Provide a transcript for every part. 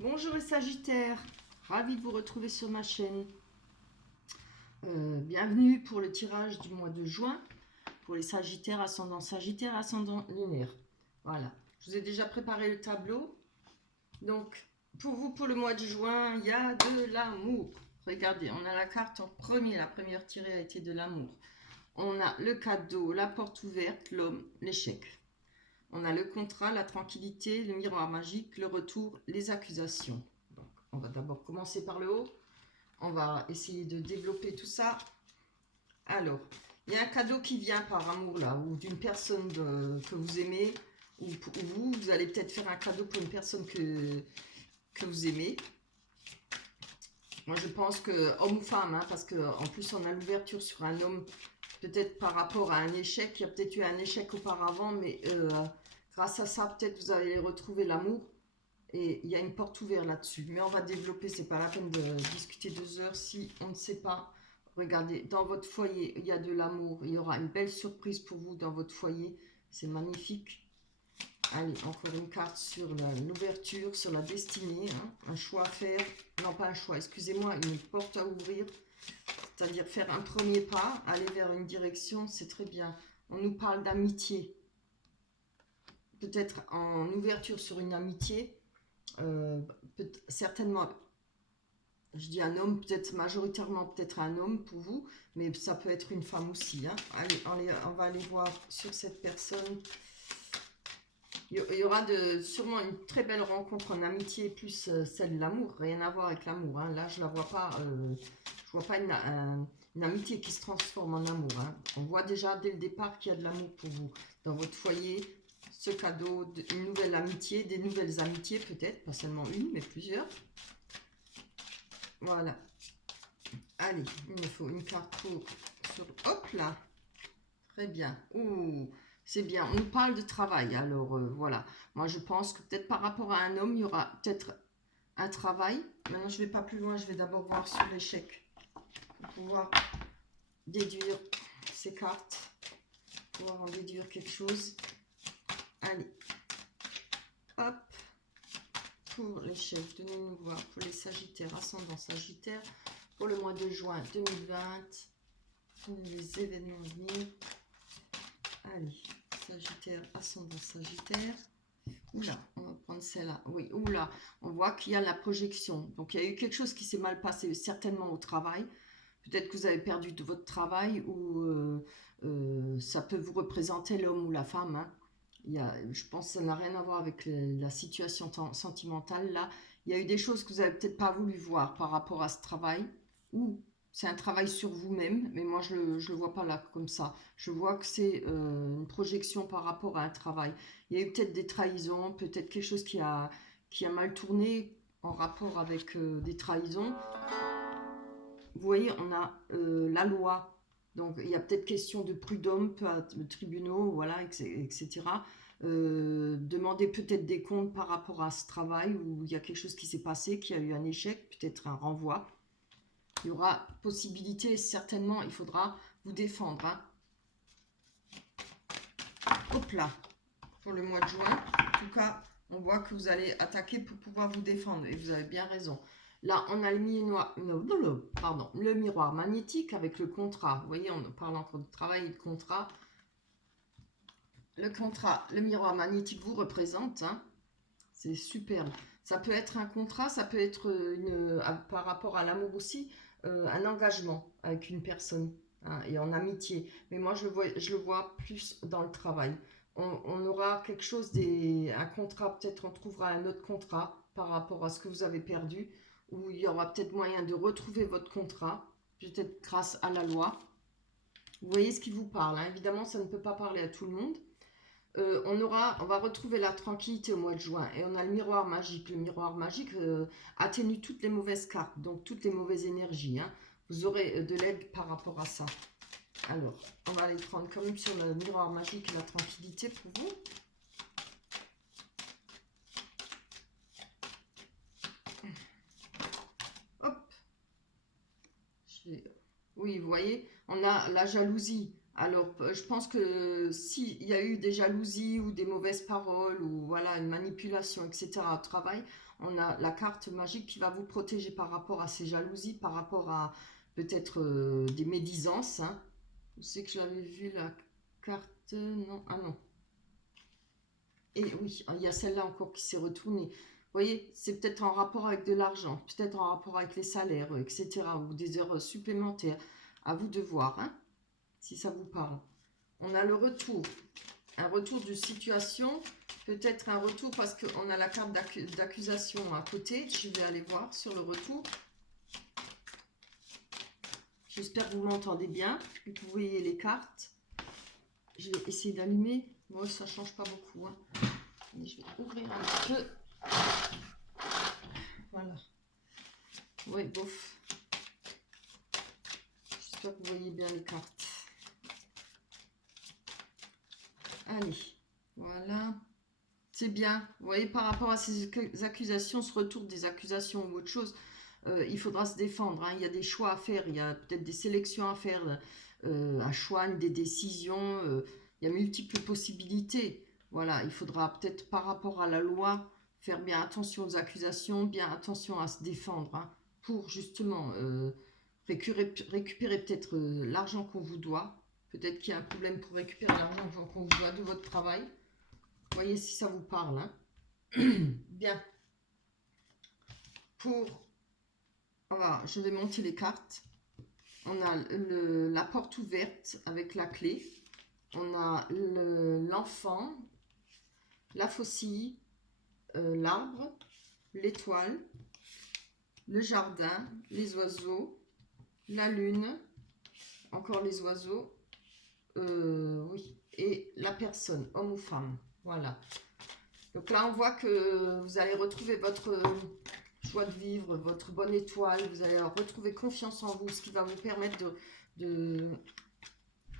Bonjour les Sagittaires, ravi de vous retrouver sur ma chaîne. Bienvenue pour le tirage du mois de juin pour les Sagittaires, ascendant lunaire. Voilà, je vous ai déjà préparé le tableau. Donc, pour vous, pour le mois de juin, il y a de l'amour. Regardez, on a la carte en premier, la première tirée a été de l'amour. On a le cadeau, la porte ouverte, l'homme, l'échec. On a le contrat, la tranquillité, le miroir magique, le retour, les accusations. Donc, on va d'abord commencer par le haut. On va essayer de développer tout ça. Alors, il y a un cadeau qui vient par amour là, ou d'une personne que vous aimez, ou pour vous, vous allez peut-être faire un cadeau pour une personne que vous aimez. Moi, je pense que homme ou femme, hein, parce qu'en plus, on a l'ouverture sur un homme, peut-être par rapport à un échec. Il y a peut-être eu un échec auparavant, mais grâce à ça, peut-être vous allez retrouver l'amour. Et il y a une porte ouverte là-dessus. Mais on va développer, c'est pas la peine de discuter 2 heures si on ne sait pas. Regardez, dans votre foyer, il y a de l'amour. Il y aura une belle surprise pour vous dans votre foyer. C'est magnifique. Allez, encore une carte sur l'ouverture, sur la destinée. Hein. Un choix à faire. Non, pas un choix, excusez-moi, une porte à ouvrir. C'est-à-dire faire un premier pas, aller vers une direction, c'est très bien. On nous parle d'amitié. Peut-être en ouverture sur une amitié. Certainement, je dis un homme, peut-être majoritairement peut-être un homme pour vous, mais ça peut être une femme aussi. Hein. Allez, on va aller voir sur cette personne. Il y aura sûrement une très belle rencontre en amitié, plus celle de l'amour, rien à voir avec l'amour. Hein. Là, je la vois pas, je vois pas une amitié qui se transforme en amour. Hein. On voit déjà dès le départ qu'il y a de l'amour pour vous dans votre foyer. Ce cadeau, une nouvelle amitié, des nouvelles amitiés peut-être, pas seulement une, mais plusieurs. Voilà. Allez, il me faut une carte pour... Hop là. Très bien. Ouh, c'est bien. On nous parle de travail. Alors, voilà. Moi, je pense que peut-être par rapport à un homme, il y aura peut-être un travail. Maintenant, je ne vais pas plus loin. Je vais d'abord voir sur l'échec. Pour pouvoir déduire ces cartes. Pour pouvoir en déduire quelque chose. Allez. Hop. Pour l'échec, donnez-nous voir. Pour les Sagittaires, ascendant Sagittaire. Pour le mois de juin 2020, les événements à venir. Allez, Sagittaire, ascendant Sagittaire. Oula, on va prendre celle-là. Oui, oula, on voit qu'il y a la projection. Donc, il y a eu quelque chose qui s'est mal passé, certainement au travail. Peut-être que vous avez perdu de votre travail ou ça peut vous représenter l'homme ou la femme. Hein. Je pense que ça n'a rien à voir avec la situation sentimentale. Là, il y a eu des choses que vous n'avez peut-être pas voulu voir par rapport à ce travail ou c'est un travail sur vous-même, mais moi je le vois pas là comme ça. Je vois que c'est une projection par rapport à un travail. Il y a eu peut-être des trahisons, peut-être quelque chose qui a mal tourné en rapport avec des trahisons. Vous voyez, on a la loi. Donc, il y a peut-être question de prud'homme, de tribunaux, voilà, etc. Demander peut-être des comptes par rapport à ce travail où il y a quelque chose qui s'est passé, qui a eu un échec, peut-être un renvoi. Il y aura possibilité, certainement, il faudra vous défendre. Hein. Hop là, pour le mois de juin. En tout cas, on voit que vous allez attaquer pour pouvoir vous défendre. Et vous avez bien raison. Là, on a le miroir magnétique avec le contrat. Vous voyez, on parle encore de travail et de contrat. Le contrat, le miroir magnétique vous représente. Hein. C'est superbe. Ça peut être un contrat, ça peut être par rapport à l'amour aussi, un engagement avec une personne hein, et en amitié. Mais moi, je le vois plus dans le travail. On aura quelque chose, un contrat, peut-être on trouvera un autre contrat par rapport à ce que vous avez perdu, où il y aura peut-être moyen de retrouver votre contrat, peut-être grâce à la loi. Vous voyez ce qui vous parle. Hein. Évidemment, ça ne peut pas parler à tout le monde. On va retrouver la tranquillité au mois de juin et on a le miroir magique. Le miroir magique atténue toutes les mauvaises cartes, donc toutes les mauvaises énergies. Hein. Vous aurez de l'aide par rapport à ça. Alors, on va aller prendre quand même sur le miroir magique la tranquillité pour vous. Hop. Oui, vous voyez, on a la jalousie. Alors, je pense que s'il y a eu des jalousies ou des mauvaises paroles ou voilà une manipulation, etc. au travail, On a la carte magique qui va vous protéger par rapport à ces jalousies, par rapport à peut-être des médisances. Hein. Je sais que j'avais vu la carte... Non, ah non. Et oui, il y a celle-là encore qui s'est retournée. Vous voyez, c'est peut-être en rapport avec de l'argent, peut-être en rapport avec les salaires, etc. Ou des heures supplémentaires. À vous de voir, hein, si ça vous parle. On a le retour. Un retour de situation. Peut-être un retour parce qu'on a la carte d'accusation à côté. Je vais aller voir sur le retour. J'espère que vous m'entendez bien, que vous voyez les cartes. Je vais essayer d'allumer. Moi, ça ne change pas beaucoup. Hein. Je vais ouvrir un petit peu. Voilà. Oui, bof. J'espère que vous voyez bien les cartes. Allez, voilà. C'est bien. Vous voyez, par rapport à ces accusations, ce retour des accusations ou autre chose, il faudra se défendre. Hein. Il y a des choix à faire, il y a peut-être des sélections à faire, un choix, des décisions. Il y a multiples possibilités. Voilà, il faudra peut-être par rapport à la loi faire bien attention aux accusations, bien attention à se défendre, hein, pour justement récupérer peut-être l'argent qu'on vous doit. Peut-être qu'il y a un problème pour récupérer l'argent qu'on vous doit de votre travail. Voyez si ça vous parle. Hein. Bien. Voilà, je vais monter les cartes. On a la porte ouverte avec la clé. On a l'enfant, la faucille, l'arbre, l'étoile, le jardin, les oiseaux, la lune, encore les oiseaux, oui, et la personne, homme ou femme. Voilà. Donc là, on voit que vous allez retrouver votre joie de vivre, votre bonne étoile. Vous allez retrouver confiance en vous, ce qui va vous permettre de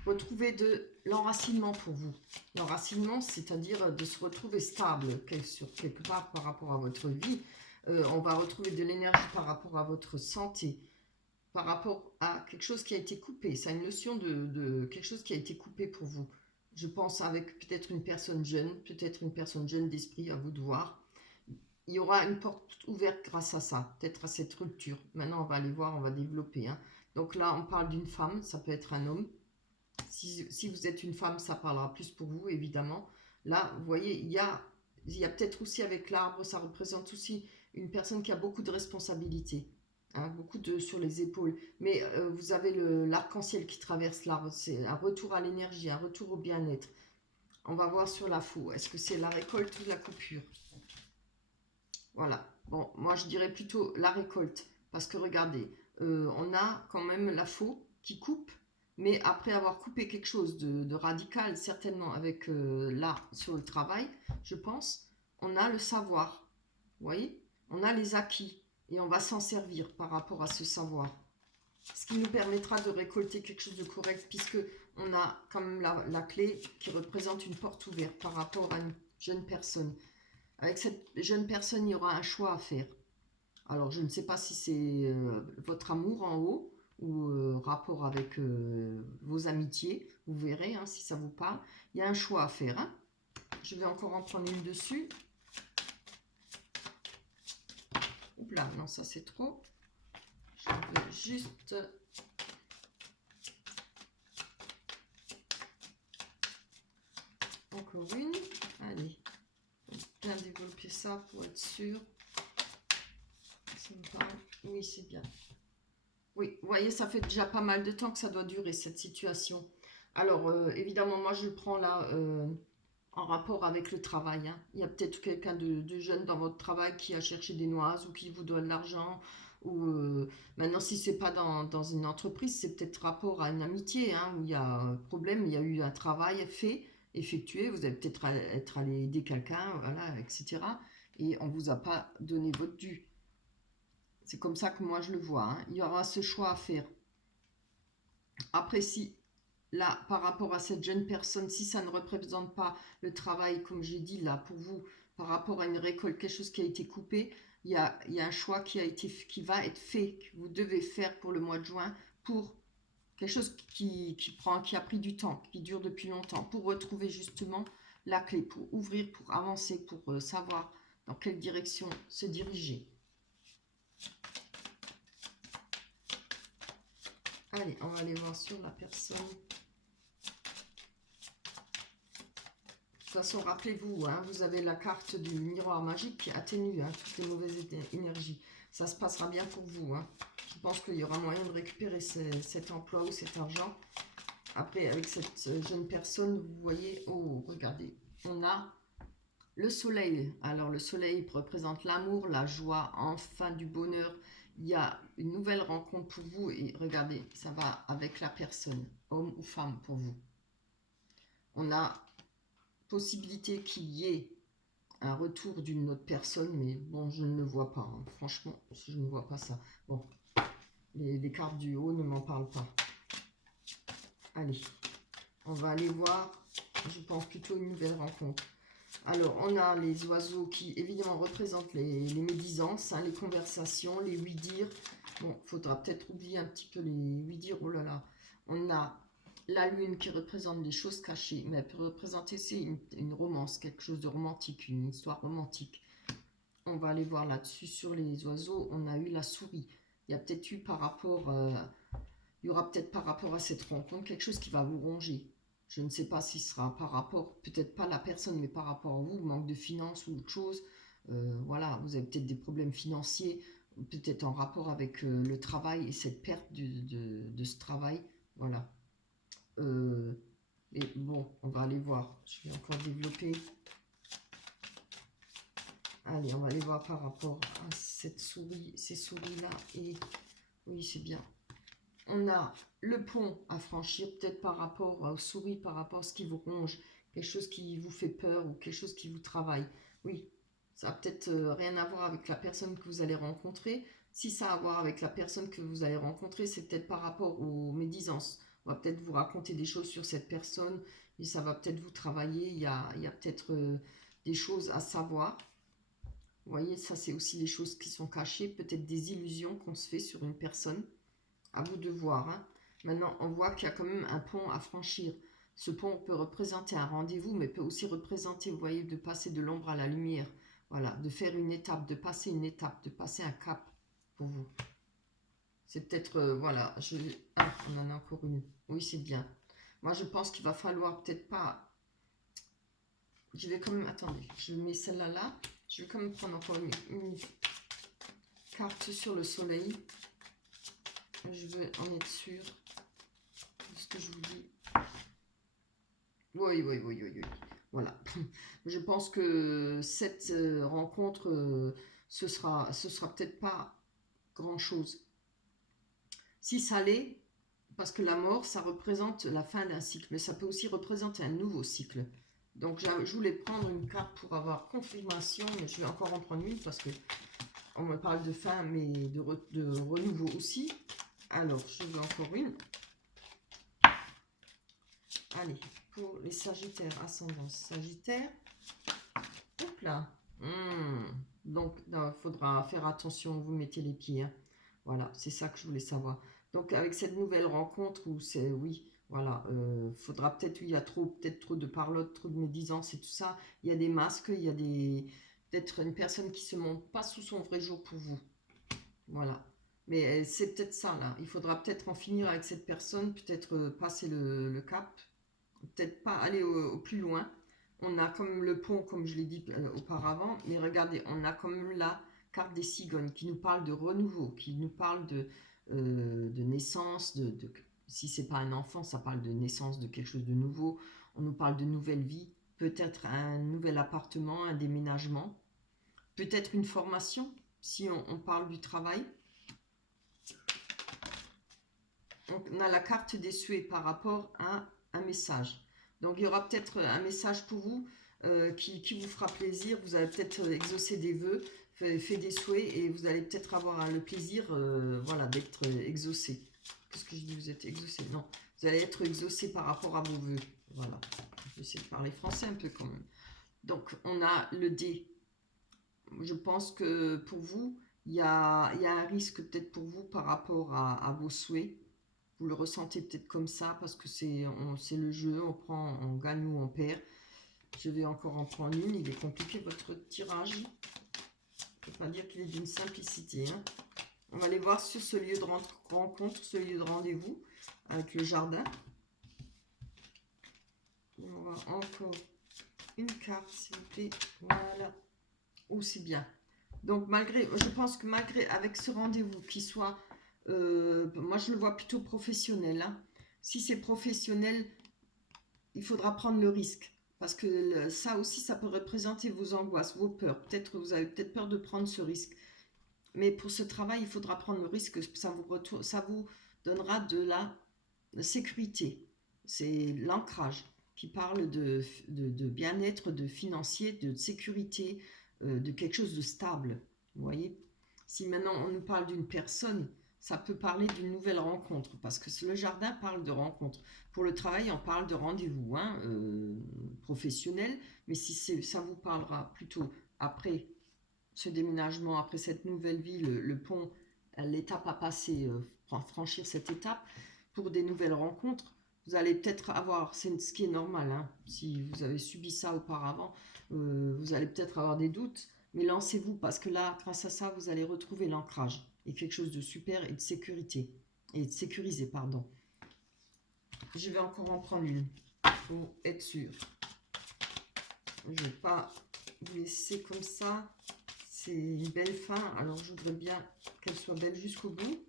retrouver de l'enracinement pour vous. L'enracinement, c'est-à-dire de se retrouver stable sur quelque part par rapport à votre vie. On va retrouver de l'énergie par rapport à votre santé, par rapport à quelque chose qui a été coupé. C'est une notion de quelque chose qui a été coupé pour vous. Je pense avec peut-être une personne jeune d'esprit, à vous de voir. Il y aura une porte ouverte grâce à ça, peut-être à cette rupture. Maintenant, on va aller voir, on va développer. Hein. Donc là, on parle d'une femme, ça peut être un homme. Si vous êtes une femme, ça parlera plus pour vous, évidemment. Là, vous voyez, il y a peut-être aussi avec l'arbre, ça représente aussi une personne qui a beaucoup de responsabilités. Hein, beaucoup sur les épaules. Mais vous avez l'arc-en-ciel qui traverse l'arbre. C'est un retour à l'énergie, un retour au bien-être. On va voir sur la faux. Est-ce que c'est la récolte ou la coupure? Voilà. Bon, moi je dirais plutôt la récolte. Parce que regardez, on a quand même la faux qui coupe. Mais après avoir coupé quelque chose de radical, certainement avec là, sur le travail, je pense, on a le savoir. Vous voyez? On a les acquis. Et on va s'en servir par rapport à ce savoir. Ce qui nous permettra de récolter quelque chose de correct, puisque on a quand même la clé qui représente une porte ouverte par rapport à une jeune personne. Avec cette jeune personne, il y aura un choix à faire. Alors, je ne sais pas si c'est votre amour en haut ou rapport avec vos amitiés. Vous verrez hein, si ça vous parle. Il y a un choix à faire. Hein. Je vais encore en prendre une dessus. Oups là, non, ça c'est trop. Je vais juste... Encore une. Allez. Bien développer ça pour être sûr. Ça me parle. Oui, c'est bien. Oui, vous voyez, ça fait déjà pas mal de temps que ça doit durer, cette situation. Alors, évidemment, moi, je prends là en rapport avec le travail. Hein. Il y a peut-être quelqu'un de jeune dans votre travail qui a cherché des noises ou qui vous doit de l'argent. Ou maintenant, si c'est pas dans une entreprise, c'est peut-être rapport à une amitié hein, où il y a un problème, il y a eu un travail effectué. Vous allez peut-être être allé aider quelqu'un, voilà, etc. Et on vous a pas donné votre dû. C'est comme ça que moi je le vois. Hein. Il y aura ce choix à faire. Après, si là, par rapport à cette jeune personne, si ça ne représente pas le travail, comme j'ai dit là, pour vous, par rapport à une récolte, quelque chose qui a été coupé, il y a un choix qui va être fait, que vous devez faire pour le mois de juin, pour quelque chose qui a pris du temps, qui dure depuis longtemps, pour retrouver justement la clé, pour ouvrir, pour avancer, pour savoir, Dans quelle direction se diriger? Allez, on va aller voir sur la personne. De toute façon, rappelez-vous, hein, vous avez la carte du miroir magique qui atténue toutes les mauvaises énergies. Ça se passera bien pour vous. Hein. Je pense qu'il y aura moyen de récupérer cet emploi ou cet argent. Après, avec cette jeune personne, vous voyez, oh, regardez, on a le soleil. Alors, le soleil représente l'amour, la joie, enfin du bonheur. Il y a une nouvelle rencontre pour vous et regardez, ça va avec la personne, homme ou femme pour vous. On a possibilité qu'il y ait un retour d'une autre personne, mais bon, je ne le vois pas. Hein. Franchement, je ne vois pas ça. Bon, les cartes du haut ne m'en parlent pas. Allez, on va aller voir, je pense plutôt une nouvelle rencontre. Alors, on a les oiseaux qui, évidemment, représentent les médisances, hein, les conversations, les oui-dire. Bon, il faudra peut-être oublier un petit peu les oui-dire. Oh là là. On a la lune qui représente les choses cachées, mais elle peut représenter aussi une romance, quelque chose de romantique, une histoire romantique. On va aller voir là-dessus sur les oiseaux. On a eu la souris. Il y a peut-être eu par rapport... il y aura peut-être par rapport à cette rencontre quelque chose qui va vous ronger. Je ne sais pas si ce sera par rapport, peut-être pas la personne, mais par rapport à vous, manque de finances ou autre chose. Voilà, vous avez peut-être des problèmes financiers, peut-être en rapport avec le travail et cette perte de ce travail. Voilà. Et bon, on va aller voir. Je vais encore développer. Allez, on va aller voir par rapport à cette souris, ces souris-là. Et oui, c'est bien. On a le pont à franchir, peut-être par rapport aux souris, par rapport à ce qui vous ronge, quelque chose qui vous fait peur ou quelque chose qui vous travaille. Oui, ça n'a peut-être rien à voir avec la personne que vous allez rencontrer. Si ça a à voir avec la personne que vous allez rencontrer, c'est peut-être par rapport aux médisances. On va peut-être vous raconter des choses sur cette personne et ça va peut-être vous travailler. Il y a peut-être des choses à savoir. Vous voyez, ça c'est aussi les choses qui sont cachées, peut-être des illusions qu'on se fait sur une personne. À vous de voir. Hein. Maintenant, on voit qu'il y a quand même un pont à franchir. Ce pont peut représenter un rendez-vous, mais peut aussi représenter, vous voyez, de passer de l'ombre à la lumière. Voilà, de faire une étape, de passer une étape, de passer un cap pour vous. C'est peut-être, voilà, ah, on en a encore une. Oui, c'est bien. Moi, je pense qu'il va falloir peut-être pas... Je vais quand même, attendez, je mets celle-là là. Je vais quand même prendre encore une carte sur le soleil. Je veux en être sûr de ce que je vous dis. Oui. Voilà. Je pense que cette rencontre, ce sera peut-être pas grand-chose. Si ça l'est, parce que la mort, ça représente la fin d'un cycle, mais ça peut aussi représenter un nouveau cycle. Donc, je voulais prendre une carte pour avoir confirmation, mais je vais encore en prendre une parce que on me parle de fin, mais de renouveau aussi. Alors, je veux encore une. Allez, pour les Sagittaires, ascendant Sagittaire. Hop là. Donc, il faudra faire attention où vous mettez les pieds. Hein. Voilà, c'est ça que je voulais savoir. Donc, avec cette nouvelle rencontre, où c'est, oui, voilà, faudra peut-être, il y a peut-être trop de parlotte, trop de médisance et tout ça. Il y a des masques, il y a peut-être une personne qui se montre pas sous son vrai jour pour vous. Voilà. Mais c'est peut-être ça, là. Il faudra peut-être en finir avec cette personne, peut-être passer le cap. Peut-être pas aller au plus loin. On a comme le pont, comme je l'ai dit auparavant, mais regardez, on a comme la carte des cigognes qui nous parle de renouveau, qui nous parle de naissance, si c'est pas un enfant, ça parle de naissance de quelque chose de nouveau. On nous parle de nouvelle vie, peut-être un nouvel appartement, un déménagement, peut-être une formation, si on parle du travail. On a la carte des souhaits par rapport à un message. Donc, il y aura peut-être un message pour vous qui vous fera plaisir. Vous allez peut-être exaucer des vœux, fait des souhaits et vous allez peut-être avoir le plaisir voilà, d'être exaucé. Qu'est-ce que je dis? Vous êtes exaucé? Non. Vous allez être exaucé par rapport à vos vœux. Voilà. Je vais essayer de parler français un peu quand même. Donc, on a le D. Je pense que pour vous, il y a un risque peut-être pour vous par rapport à vos souhaits. Vous le ressentez peut-être comme ça parce que c'est le jeu, on gagne ou on perd. Je vais encore en prendre une. Il est compliqué votre tirage. Je ne peux pas dire qu'il est d'une simplicité. Hein. On va aller voir sur ce lieu de rencontre, ce lieu de rendez-vous avec le jardin. On va encore une carte, s'il vous plaît. Voilà. Oh, c'est bien. Donc, je pense que malgré, avec ce rendez-vous qui soit, moi je le vois plutôt professionnel. Hein. Si c'est professionnel, il faudra prendre le risque. Parce que ça aussi, ça peut représenter vos angoisses, vos peurs. Peut-être que vous avez peut-être peur de prendre ce risque. Mais pour ce travail, il faudra prendre le risque. Ça vous donnera de la sécurité. C'est l'ancrage qui parle de bien-être, de financier, de sécurité, de quelque chose de stable. Vous voyez? Si maintenant on nous parle d'une personne, ça peut parler d'une nouvelle rencontre, parce que le jardin parle de rencontre. Pour le travail, on parle de rendez-vous hein, professionnel, mais si ça vous parlera plutôt après ce déménagement, après cette nouvelle vie, le pont, l'étape à passer, franchir cette étape, pour des nouvelles rencontres, vous allez peut-être avoir, c'est ce qui est normal, hein, si vous avez subi ça auparavant, vous allez peut-être avoir des doutes, mais lancez-vous, parce que là, grâce à ça, vous allez retrouver l'ancrage, et quelque chose de super, et de sécurité, et de sécurisé, pardon. Je vais encore en prendre une, pour être sûr. Je ne vais pas vous laisser comme ça. C'est une belle fin, alors je voudrais bien qu'elle soit belle jusqu'au bout.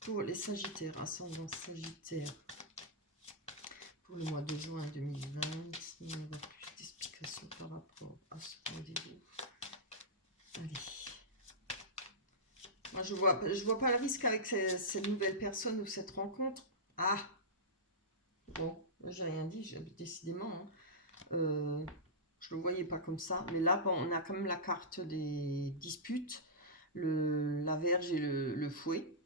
Pour les Sagittaires, ascendant Sagittaire, pour le mois de juin 2020, on va avoir plus d'explications par rapport à ce rendez-vous. Allez. Moi, je vois pas le risque avec ces nouvelles personnes ou cette rencontre. Ah, bon, j'ai rien dit, décidément. Hein. Je le voyais pas comme ça, mais là, bon, on a quand même la carte des disputes, la Vierge et le fouet.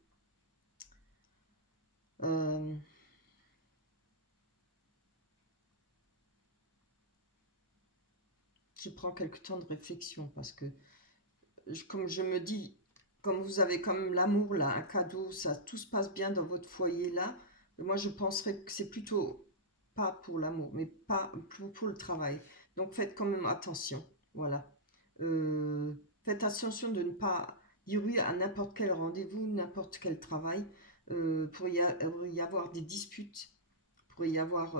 Je prends quelques temps de réflexion parce que, comme je me dis, comme vous avez comme l'amour là, un cadeau, ça, tout se passe bien dans votre foyer là, moi je penserais que c'est plutôt pas pour l'amour, mais pas pour le travail. Donc faites quand même attention, voilà. Faites attention de ne pas dire oui à n'importe quel rendez-vous, n'importe quel travail. Pour y avoir des disputes, pour y avoir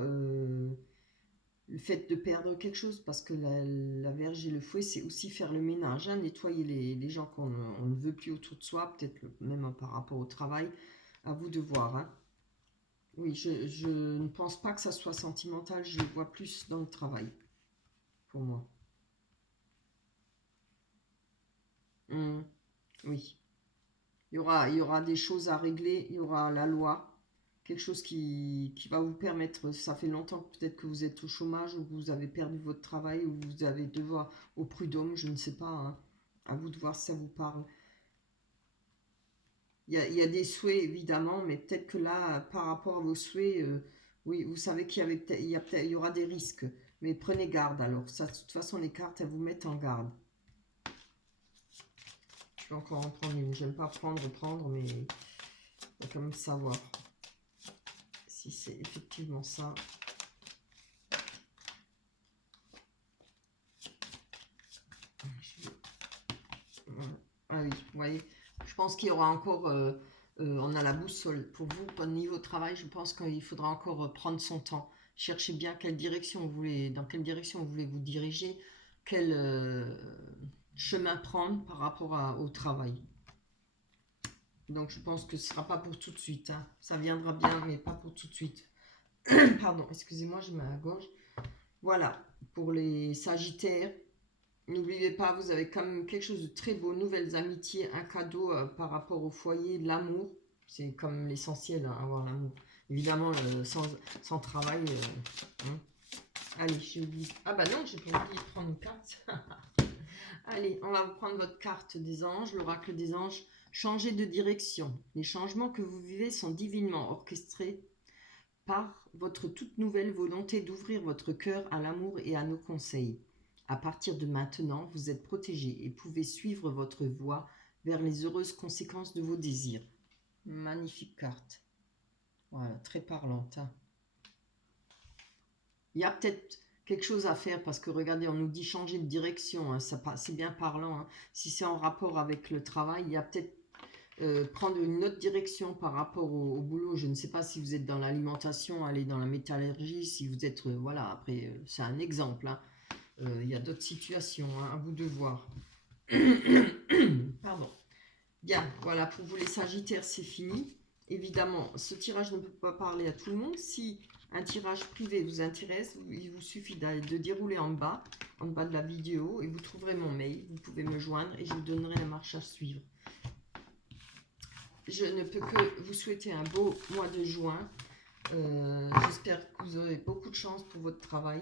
le fait de perdre quelque chose, parce que la verge et le fouet, c'est aussi faire le ménage, hein, nettoyer les gens qu'on ne veut plus autour de soi, peut-être même par rapport au travail, à vous de voir. Hein. Oui, je ne pense pas que ça soit sentimental, je le vois plus dans le travail, pour moi. Oui, il y aura des choses à régler, il y aura la loi, quelque chose qui va vous permettre, ça fait longtemps que peut-être que vous êtes au chômage ou que vous avez perdu votre travail ou vous avez devoir au prud'homme, je ne sais pas, hein, à vous de voir si ça vous parle. Il y a des souhaits évidemment, mais peut-être que là, par rapport à vos souhaits, oui, vous savez il y aura des risques, mais prenez garde alors. Ça, de toute façon, les cartes, elles vous mettent en garde. Je vais encore en prendre une. J'aime pas prendre, mais il faut quand même savoir si c'est effectivement ça. Ah oui, vous voyez, je pense qu'il y aura encore, on a la boussole. Pour vous, au niveau travail, je pense qu'il faudra encore prendre son temps. Cherchez bien dans quelle direction vous voulez vous diriger, quel chemin prendre par rapport au travail. Donc je pense que ce ne sera pas pour tout de suite. Hein. Ça viendra bien, mais pas pour tout de suite. Pardon, excusez-moi, j'ai mal à la gorge. Voilà, pour les Sagittaires. N'oubliez pas, vous avez quand même quelque chose de très beau, nouvelles amitiés, un cadeau par rapport au foyer, l'amour. C'est comme l'essentiel, hein, avoir l'amour. Évidemment, sans travail. Hein. Allez, j'ai oublié. Ah bah non, j'ai pas oublié de prendre une carte. Allez, on va vous prendre votre carte des anges, l'oracle des anges. Changez de direction. Les changements que vous vivez sont divinement orchestrés par votre toute nouvelle volonté d'ouvrir votre cœur à l'amour et à nos conseils. À partir de maintenant, vous êtes protégé et pouvez suivre votre voie vers les heureuses conséquences de vos désirs. Magnifique carte. Voilà, très parlante. Hein. Il y a peut-être quelque chose à faire, parce que regardez, on nous dit changer de direction, hein, c'est bien parlant, hein. Si c'est en rapport avec le travail, il y a peut-être prendre une autre direction par rapport au boulot. Je ne sais pas si vous êtes dans l'alimentation, aller dans la métallurgie, si vous êtes, voilà, après, c'est un exemple, hein. Il y a d'autres situations, hein, à vous de voir. Pardon. Bien, voilà, pour vous les Sagittaires, c'est fini. Évidemment, ce tirage ne peut pas parler à tout le monde. Si un tirage privé vous intéresse, il vous suffit de dérouler en bas de la vidéo, et vous trouverez mon mail. Vous pouvez me joindre et je vous donnerai la marche à suivre. Je ne peux que vous souhaiter un beau mois de juin. J'espère que vous aurez beaucoup de chance pour votre travail.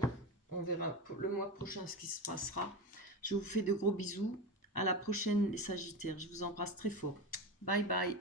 On verra pour le mois prochain ce qui se passera. Je vous fais de gros bisous. À la prochaine les Sagittaires. Je vous embrasse très fort. Bye bye.